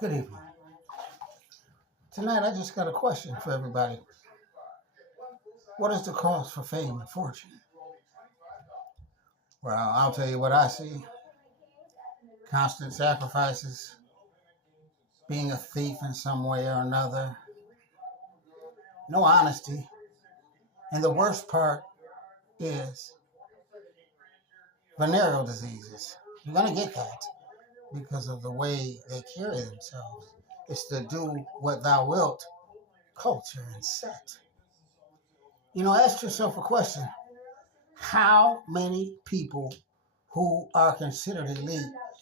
Good evening. Tonight, I just got a question for everybody. What is the cost for fame and fortune? Well, I'll tell you what I see: constant sacrifices, being a thief in some way or another, no honesty. And the worst part is venereal diseases. You're going to get that because of the way they carry themselves. It's the do what thou wilt culture and set. Ask yourself a question. How many people who are considered elite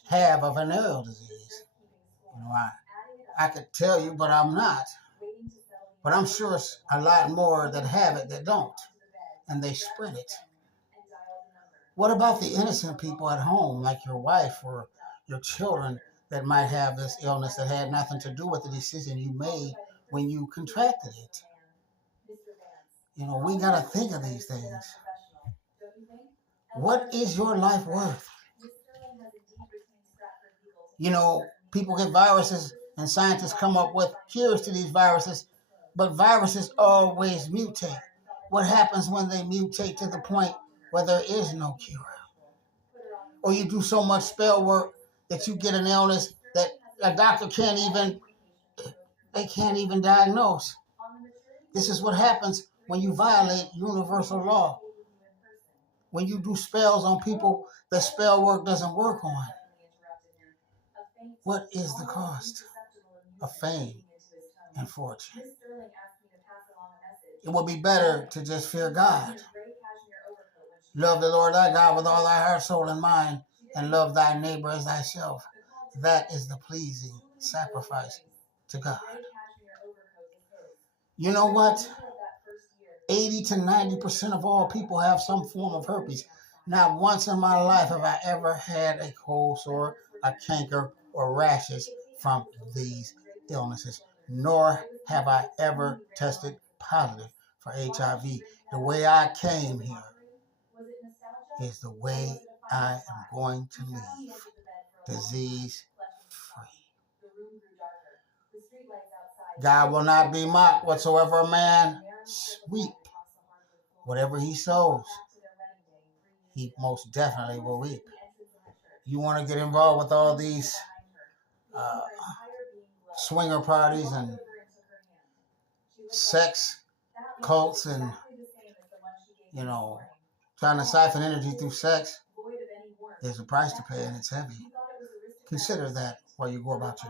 have a venereal disease? I could tell you, but I'm not. But I'm sure it's a lot more that have it that don't, and they spread it. What about the innocent people at home, like your wife or your children, that might have this illness that had nothing to do with the decision you made when you contracted it? We got to think of these things. What is your life worth? People get viruses and scientists come up with cures to these viruses, but viruses always mutate. What happens when they mutate to the point where there is no cure? Or you do so much spell work that you get an illness that a doctor can't even diagnose. This is what happens when you violate universal law. When you do spells on people that spell work doesn't work on. What is the cost of fame and fortune? It would be better to just fear God. Love the Lord thy God with all thy heart, soul, and mind, and love thy neighbor as thyself. That is the pleasing sacrifice to God. You know what? 80 to 90% of all people have some form of herpes. Not once in my life have I ever had a cold sore, a canker, or rashes from these illnesses, nor have I ever tested positive for HIV. The way I came here is the way I am going to leave, disease free. God will not be mocked. Whatsoever a man reap, whatever he sows, he most definitely will reap. You want to get involved with all these swinger parties and sex cults and, trying to siphon energy through sex, there's a price to pay and it's heavy. Consider that while you go about your